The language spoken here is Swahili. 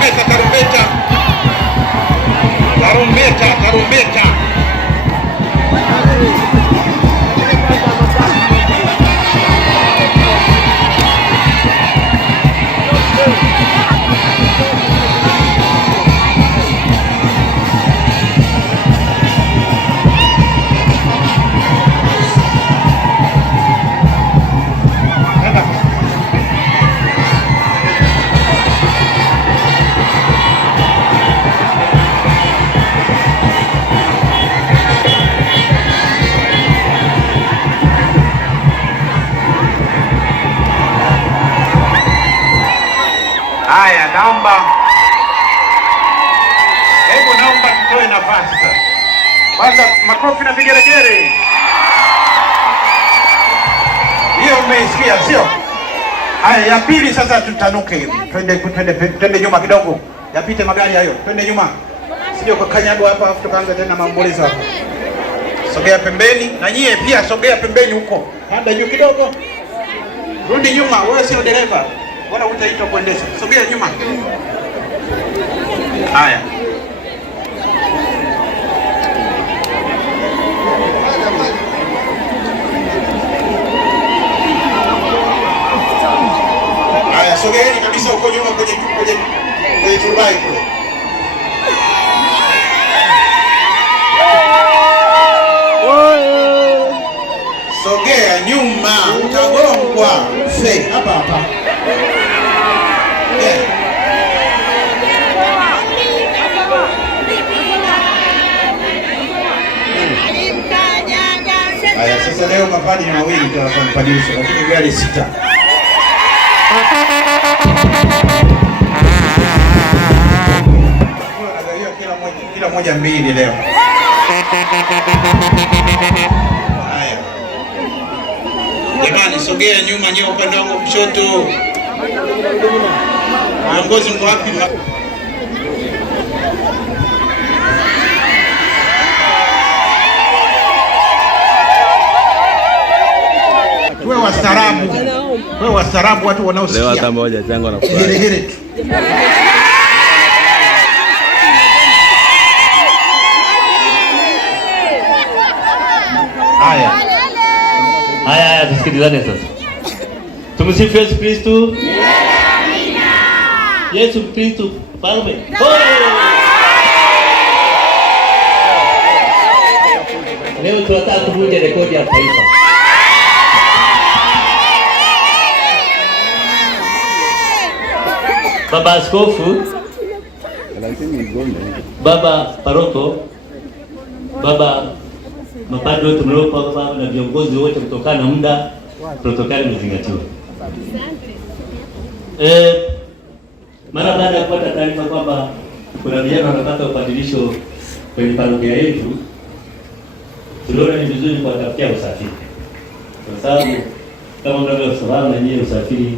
tarumbeta, tarumbeta, tarumbeta, tarumbeta. Haya, naomba tutoe nafasi sasa. Kwanza makofi na vigelegele. Hiyo umeisikia, sio? Haya, ya pili sasa tutanuke. Twende nyuma kidogo. Yapite magari hayo. Twende nyuma. Sio kwa kanyago hapa afu tukaanza tena maombolezo hapa. Sogea pembeni na nyie pia sogea pembeni huko. Panda juu kidogo. Rudi nyuma, wewe sio dereva. Bwana utaitwa kuendesha. Sogea nyuma. Haya. Haya, sogeeni kabisa huko nyuma kwenye turubai kule. Sogea nyuma, utagongwa. Hapa hapa. Haya, sasa leo mapadi ni mawili tunakompadisha, lakini gari 6. Kila moja 2 leo. Haya. Jamani, sogea nyuma, nyie upande wangu kushoto. Viongozi mko wapi? Wewe wastaarabu. Wewe wastaarabu, watu wanaosikia. Leo hata moja chango na kufanya. Haya, tusikilizane sasa. Tumsifu Yesu Kristo. Yesu Kristo Mfalme. Leo tunataka kuvunja rekodi ya taifa. Baba Askofu, Baba Paroko, Baba mapadri wote mliopo hapa na viongozi wote, kutokana na muda protokali imezingatiwa. Mara baada ya kupata taarifa kwamba kuna vijana wanapata ubadilisho kwenye parokia yetu, tuliona ni vizuri kuwatafutia usafiri, kwa sababu kama mnavyofahamu na nyinyi usafiri